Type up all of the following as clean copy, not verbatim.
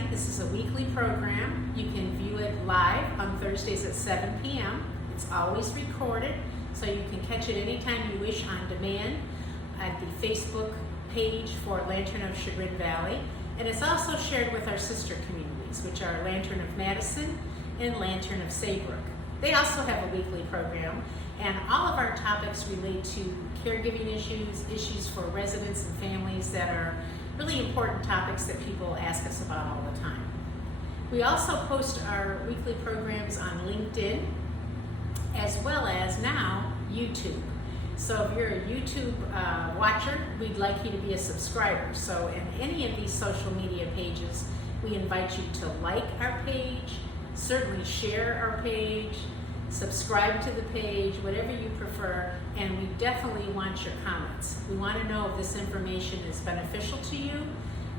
tonight. This is a weekly program. You can view it live on Thursdays at 7 p.m. It's always recorded, so you can catch it anytime you wish on demand at the Facebook page for Lantern of Chagrin Valley. And it's also shared with our sister communities, which are Lantern of Madison and Lantern of Saybrook. They also have a weekly program, and all of our topics relate to caregiving issues for residents and families that are really important topics that people ask us about all the time. We also post our weekly programs on LinkedIn, as well as now YouTube. So if you're a YouTube watcher, we'd like you to be a subscriber. So in any of these social media pages, we invite you to like our page, certainly share our page, subscribe to the page, whatever you prefer, and we definitely want your comments. We want to know if this information is beneficial to you.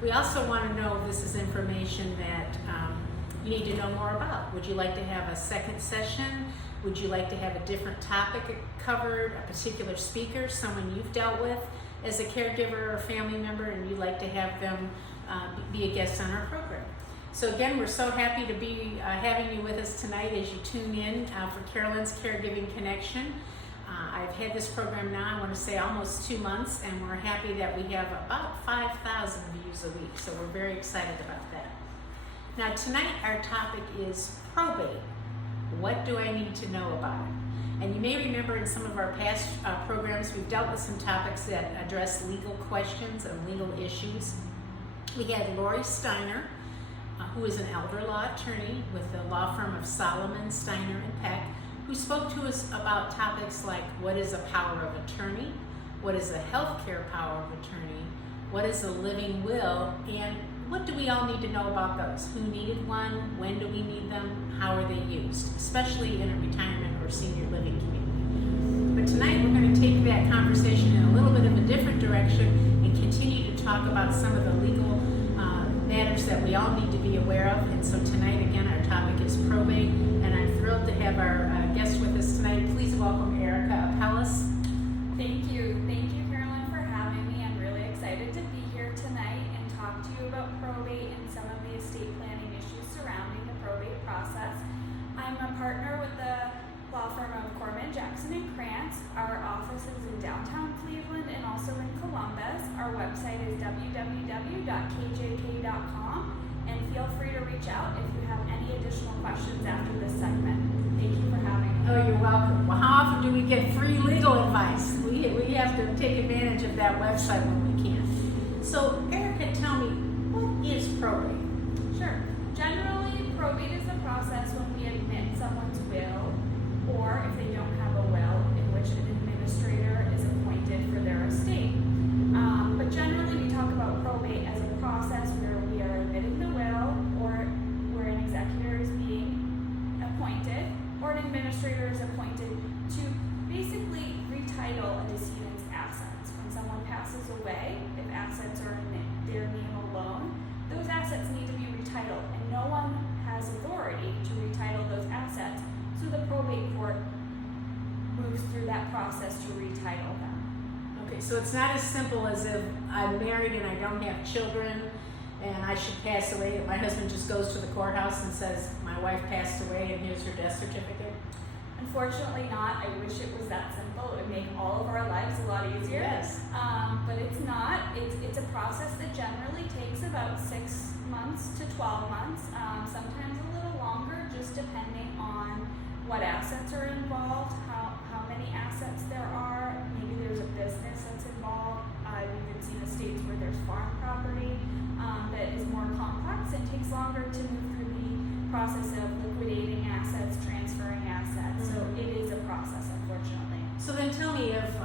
We also want to know if this is information that you need to know more about. Would you like to have a second session? Would you like to have a different topic covered, a particular speaker, someone you've dealt with as a caregiver or family member, and you'd like to have them be a guest on our program? So again, we're so happy to be having you with us tonight as you tune in for Carolyn's Caregiving Connection. I've had this program now, I want to say almost 2 months, and we're happy that we have about 5,000 views a week, so we're very excited about that. Now tonight our topic is probate. What do I need to know about it? And you may remember in some of our past programs, we've dealt with some topics that address legal questions and legal issues. We had Lori Steiner, who is an elder law attorney with the law firm of Solomon, Steiner, and Peck, who spoke to us about topics like what is a power of attorney, what is a healthcare power of attorney, what is a living will, and what do we all need to know about those? Who needed one? When do we need them? How are they used? Especially in a retirement or senior living community. But tonight we're going to take that conversation in a little bit of a different direction and continue to talk about some of the legal matters that we all need to be aware of. And so tonight, again, our topic is probate, and I'm thrilled to have our guest with us tonight. Please welcome Erika Apelis. Thank you, Carolyn, for having me. I'm really excited to be here tonight and talk to you about probate and some of the estate planning issues surrounding the probate process. I'm a partner with the law firm of Kohrman, Jackson, and Krantz. Our office is in downtown Cleveland and also in Columbus. Our website is www.kjk.com, and feel free to reach out if you have any additional questions after this segment. Thank you for having me. Oh, you're welcome. Well, how often do we get free legal advice? We have to take advantage of that website when we can. So, Erika, tell me, what is probate? Sure. Generally, probate is the process when we admit someone's will, or if they don't have a will, in which an administrator is appointed for their estate. But generally we talk about probate as a process where we are admitting the will, or where an executor is being appointed, or an administrator is appointed to basically retitle a decedent's assets. When someone passes away, if assets are in their name alone, those assets need to be retitled, and no one has authority to retitle those assets. So the probate court moves through that process to retitle them. Okay, so it's not as simple as if I'm married and I don't have children and I should pass away, and my husband just goes to the courthouse and says, my wife passed away and here's her death certificate? Unfortunately not. I wish it was that simple. It would make all of our lives a lot easier. Yes. But it's not. It's a process that generally takes about 6 months to 12 months, sometimes a little longer, just depending on what assets are involved, how many assets there are. Maybe there's a business that's involved. I've even seen estates where there's farm property that is more complex and takes longer to move through the process of liquidating assets, transferring assets. So it is a process, unfortunately. So then tell me, if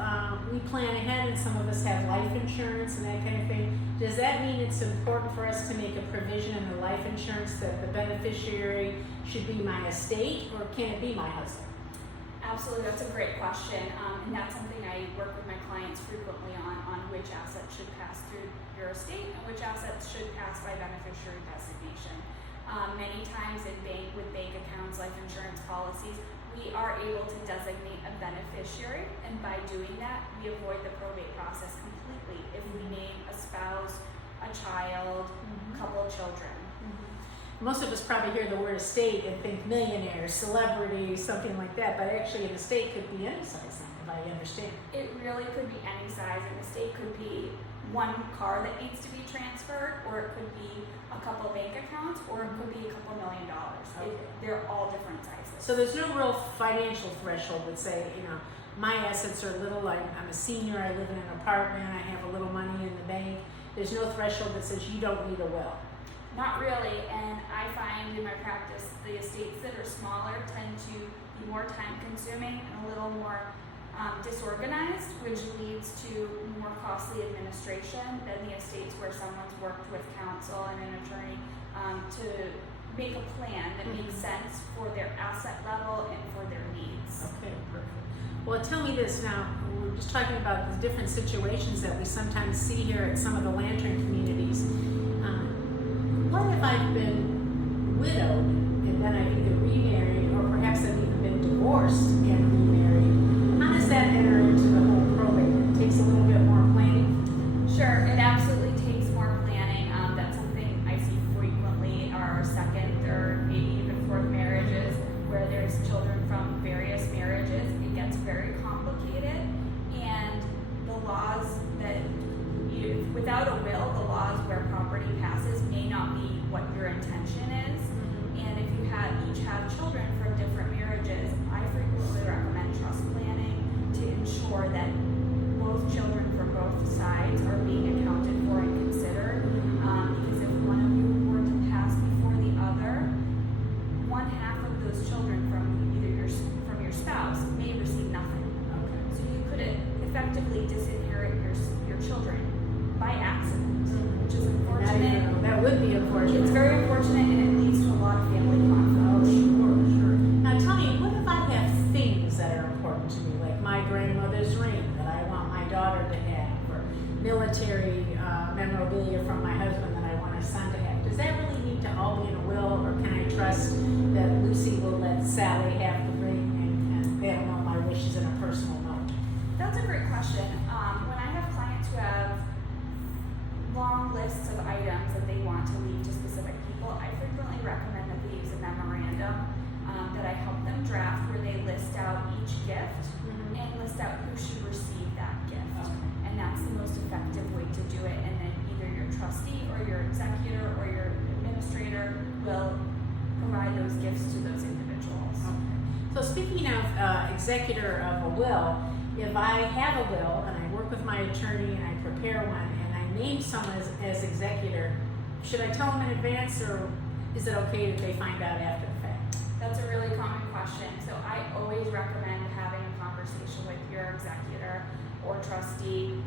we plan ahead and some of us have life insurance and that kind of thing, does that mean it's important for us to make a provision in the life insurance that the beneficiary should be my estate, or can it be my husband? Absolutely, that's a great question, and that's something I work with my clients frequently on which assets should pass through your estate and which assets should pass by beneficiary designation. Many times with bank accounts, life insurance policies, we are able to designate a beneficiary, and by doing that, we avoid the probate process completely if we name a spouse, a child, couple children. most of us probably hear the word estate and think millionaire, celebrity, something like that, but actually an estate could be any size, if I understand. It really could be any size. An estate could be one car that needs to be transferred, or it could be a couple bank accounts, or it could be a couple $1 million. Okay. They're all different sizes. So there's no real financial threshold that say, my assets are little, I'm a senior, I live in an apartment, I have a little money in the bank. There's no threshold that says you don't need a will. Not really, and I find in my practice the estates that are smaller tend to be more time consuming and a little more disorganized, which leads to more costly administration than the estates where someone's worked with counsel and an attorney to make a plan that makes sense for their asset level and for their needs. Okay, perfect. Well, tell me this now, we're just talking about the different situations that we sometimes see here at some of the lantern communities. What if I've been widowed and then I've either remarried, or perhaps I've even been divorced and remarried? How does that enter into the whole probate? It takes a little bit more planning? Sure, it absolutely takes more planning. That's something I see frequently are second, third, maybe even fourth marriages where there's children from various marriages. It gets very complicated, and the laws that without a will, the laws where property passes may not be what your intention is. And if you each have children from different marriages, I frequently recommend trust planning to ensure that both children from both sides are being accounted for and considered. Because if one of you were to pass before the other, one half of those children from from your spouse may receive nothing. Okay. So you could effectively disinherit your children by accident, which is unfortunate. That would be unfortunate. It's very unfortunate, and it leads to a lot of family Oh, conflict. sure. Now tell me, what if I have things that are important to me, like my grandmother's ring that I want my daughter to have, or military memorabilia from my husband that I want her son to have? Does that really need to all be in a will, or can I trust that Lucy will let Sally have the ring and they'll know my wishes in a personal note? That's a great question. When I have clients who have long lists of items that they want to leave to specific people, I frequently recommend that they use a memorandum that I help them draft, where they list out each gift and list out who should receive that gift. And that's the most effective way to do it. And then either your trustee or your executor or your administrator will provide those gifts to those individuals. So speaking of executor of a will, if I have a will and I work with my attorney and I prepare one and I name someone as executor, should I tell them in advance, or is it okay if they find out after the fact? That's a really common question. So I always recommend having a conversation with your executor or trustee.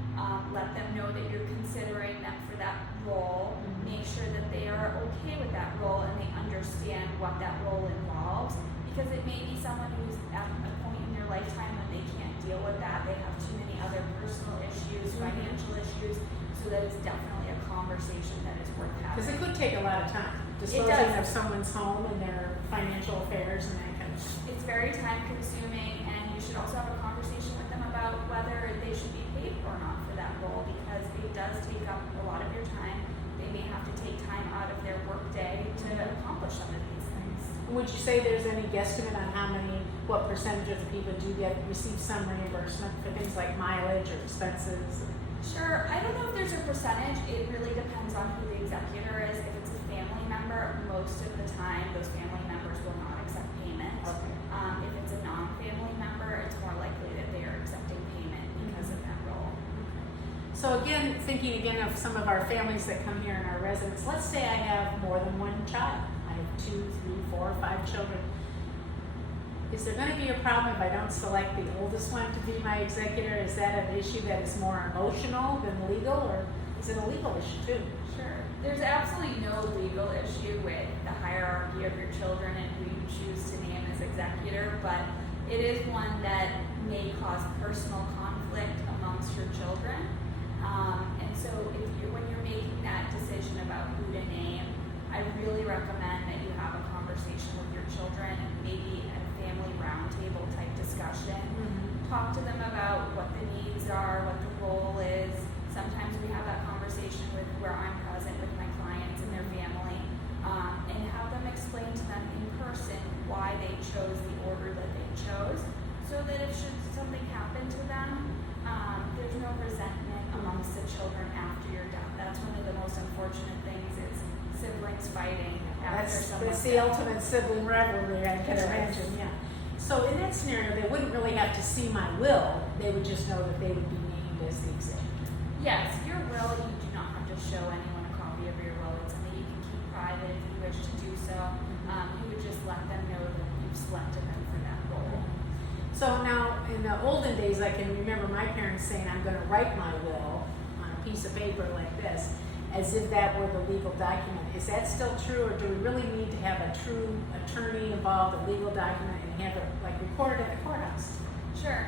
Let them know that you're considering them for that role. Make sure that they are okay with that role and they understand what that role involves. Because it may be someone who's at a point in their lifetime when they can't deal with that. They have too many other personal issues, financial issues, so that it's definitely a conversation that is worth having. Because it could take a lot of time, disposing of someone's home and their financial affairs and that kind of stuff. It's very time consuming, and you should also have a conversation with them about whether they should be paid or not for that role, because it does take up a lot of your time. They may have to take time out of their work day to accomplish some of these things. Would you say there's any guesstimate on what percentage of the people do receive some reimbursement for things like mileage or expenses? Sure. I don't know if there's a percentage. It really depends on who the executor is. If it's a family member, most of the time those family members will not accept payment. Okay. If it's a non-family member, it's more likely that they are accepting payment because of that role. So again, thinking again of some of our families that come here and our residents, let's say I have more than one child. I have 2, 3, 4, 5 children. Is there going to be a problem if I don't select the oldest one to be my executor? Is that an issue that is more emotional than legal, or is it a legal issue too? Sure. There's absolutely no legal issue with the hierarchy of your children and who you choose to name as executor, but it is one that may cause personal conflict amongst your children. And so when you're making that decision about who to name, I really recommend that you have a conversation with your children, maybe at a family roundtable type discussion. Talk to them about what the needs are, what the role is. Sometimes we have that conversation where I'm present with my clients and their family, and have unfortunate things is siblings fighting after someone's That's the death. ultimate sibling rivalry, I can Yes. imagine, yeah. So in that scenario, they wouldn't really have to see my will, they would just know that they would be named as the executor. Yes, your will, you do not have to show anyone a copy of your will. It's something you can keep private if you wish to do so. You would just let them know that you've selected them for that role. So now, in the olden days, I can remember my parents saying, I'm gonna write my will on a piece of paper like this, as if that were the legal document. Is that still true, or do we really need to have a true attorney involved, a legal document, and have it like recorded at the courthouse? Sure.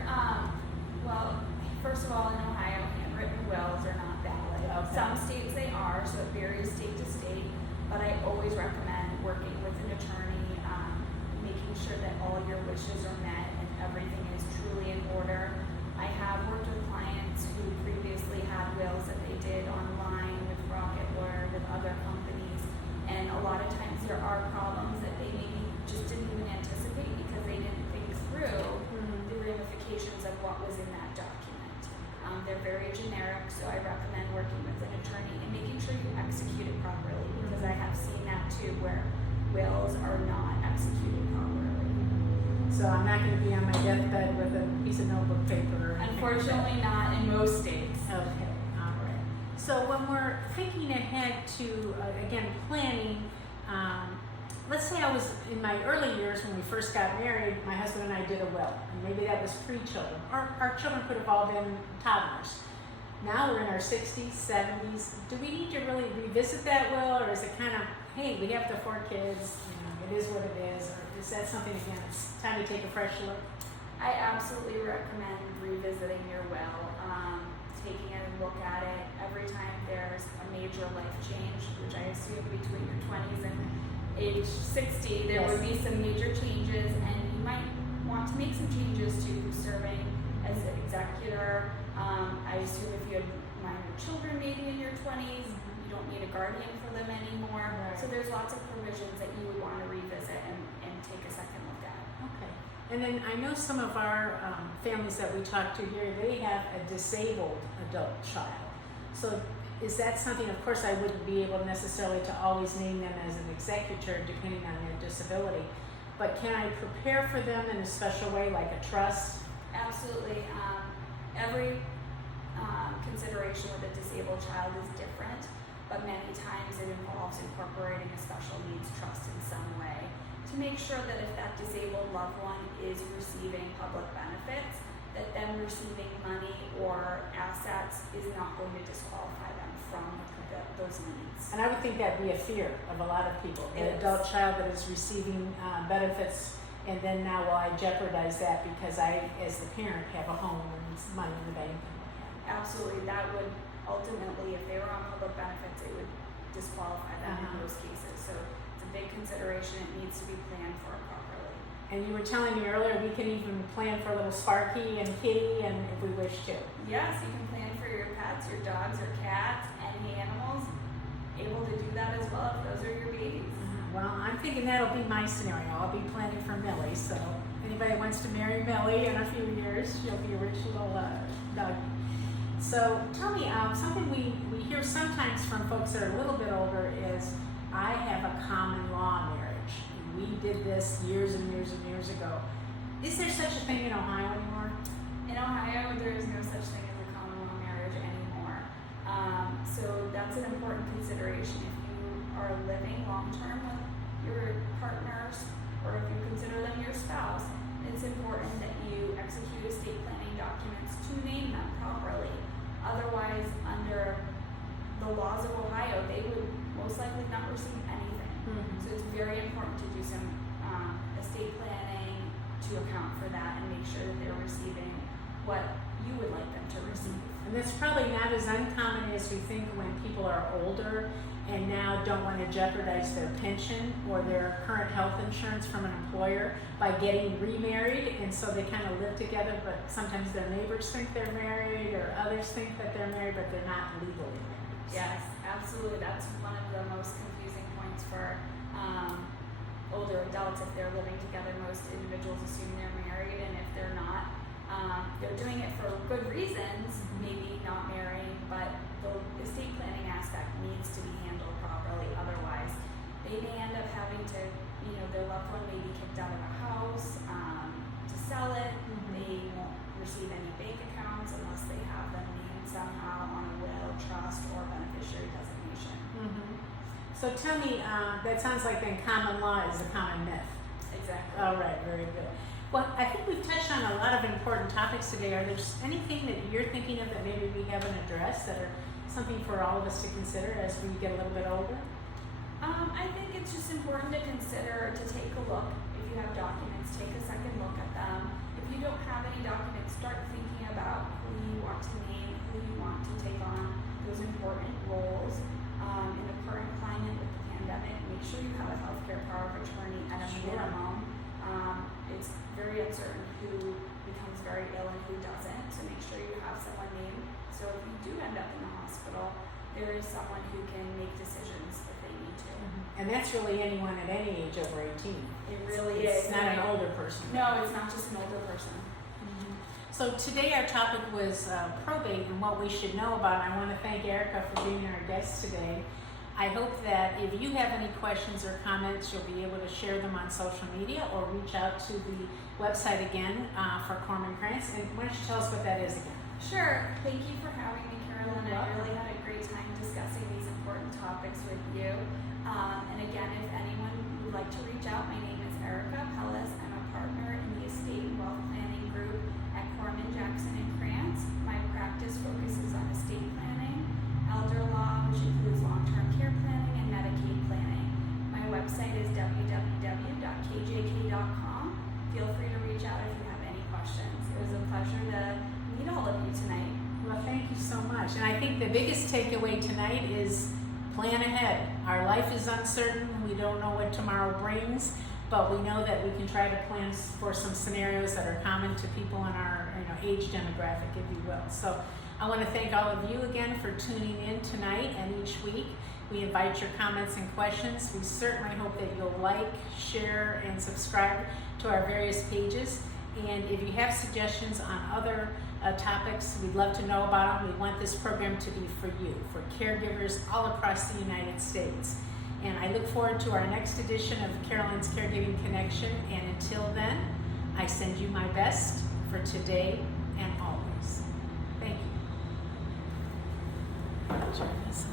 Well, first of all, in Ohio, handwritten wills are not valid. Okay. Some states they are, so it varies state to state. But I always recommend working with an attorney, making sure that all your wishes are met and everything is truly in order. I have worked with clients who previously had wills that they did online with Rocket Lawyer, with other companies, and a lot of times there are problems that they maybe just didn't even anticipate because they didn't think through the ramifications of what was in that document. They're very generic, so I recommend working with an attorney and making sure you execute it properly, because I have seen that too, where wills are not executed properly. So I'm not gonna be on my deathbed with a piece of notebook paper. or anything like that. Unfortunately, not in most states. Okay, all right. So when we're thinking ahead to, again, planning, let's say I was in my early years when we first got married, my husband and I did a will, and maybe that was pre-children. Our children could have all been toddlers. Now we're in our 60s, 70s. Do we need to really revisit that will, or is it kind of, hey, we have the 4 kids, it is what it is, or is that something, again, it's time to take a fresh look? I absolutely recommend revisiting your will, taking a look at it every time there's a major life change, which I assume between your 20s and age 60, there would be some major changes, and you might want to make some changes to serving as an executor. I assume if you had minor children maybe in your 20s, you don't need a guardian for them anymore. Right. So there's lots of provisions that you would want to revisit and take a second look at. Okay. And then I know some of our families that we talk to here, they have a disabled adult child. So is that something, of course, I wouldn't be able necessarily to always name them as an executor depending on their disability, but can I prepare for them in a special way, like a trust? Absolutely. Every consideration with a disabled child is different, but many times it involves incorporating a special needs trust in some way to make sure that if that disabled loved one is receiving public benefits, that them receiving money or assets is not going to disqualify them from those needs. And I would think that'd be a fear of a lot of people, It an is. adult child that is receiving benefits, and then now will I jeopardize that because I, as the parent, have a home and money in the bank? Absolutely, that would ultimately, if they were on public benefits, it would disqualify them in those cases. So it's a big consideration. It needs to be planned for properly. And you were telling me earlier we can even plan for a little Sparky and Kitty, and if we wish to. Yes, you can plan for your pets, your dogs or cats, any animals. Able to do that as well if those are your babies. Well, I'm thinking that'll be my scenario. I'll be planning for Millie, so anybody wants to marry Millie in a few years, she'll be a rich little doggy. So tell me, something we hear sometimes from folks that are a little bit older is, I have a common law marriage. We did this years and years and years ago. Is there such a thing in Ohio anymore? In Ohio, there is no such thing as a common law marriage anymore. So that's an important consideration if you are living long-term with your partners, or if you consider them your spouse. It's important that you execute estate planning documents to name them properly. Otherwise, under the laws of Ohio, they would most likely not receive anything. So it's very important to do some estate planning to account for that and make sure that they're receiving what you would like them to receive. And that's probably not as uncommon as we think when people are older and now don't want to jeopardize their pension or their current health insurance from an employer by getting remarried, and so they kind of live together, but sometimes their neighbors think they're married or others think that they're married, but they're not legally married. Yes, absolutely. That's one of the most confusing points for older adults. If they're living together, most individuals assume they're married, and if they're not, they're doing it for good reasons, maybe not marrying, but the estate planning aspect needs needs to be handled properly. Otherwise, they may end up having to, their loved one may be kicked out of a house to sell it. They won't receive any bank accounts unless they have them named somehow on a will, trust, or beneficiary designation. So tell me, that sounds like then common law is a common myth. Exactly. All right, very good. Well, I think we've touched on a lot of important topics today. Are there anything that you're thinking of that maybe we haven't addressed that are something for all of us to consider as we get a little bit older? I think it's just important to consider to take a look. If you have documents, take a second look at them. If you don't have any documents, start thinking about who you want to name, who you want to take on those important roles. In the current climate with the pandemic, make sure you have a healthcare power of attorney at a minimum. It's very uncertain who becomes very ill and who doesn't, so make sure you have someone named. So if you do end up in the hospital, there is someone who can make decisions if they need to. And that's really anyone at any age over 18. It really It's is. not an older person. No, it's not just an older person. So today our topic was probate and what we should know about. I want to thank Erika for being our guest today. I hope that if you have any questions or comments, you'll be able to share them on social media or reach out to the website again for Kohrman Krantz. And why don't you tell us what that is again? Sure. Thank you for having me, Carolyn. I really had a great time discussing these important topics with you. And again, if anyone would like to reach out, my name is Erika Apelis. I'm a partner in the Estate and Wealth Planning Group at Kohrman, Jackson & Krantz. My practice focuses on estate planning, Elderlaw, which includes long-term care planning and Medicaid planning. My website is www.kjk.com. Feel free to reach out if you have any questions. It was a pleasure to meet all of you tonight. Well, thank you so much. And I think the biggest takeaway tonight is plan ahead. Our life is uncertain. We don't know what tomorrow brings, but we know that we can try to plan for some scenarios that are common to people in our age demographic, if you will. So I want to thank all of you again for tuning in tonight and each week. We invite your comments and questions. We certainly hope that you'll like, share, and subscribe to our various pages. And if you have suggestions on other topics, we'd love to know about them. We want this program to be for you, for caregivers all across the United States. And I look forward to our next edition of Carolyn's Caregiving Connection. And until then, I send you my best for today and always. Thank you. Turn this off.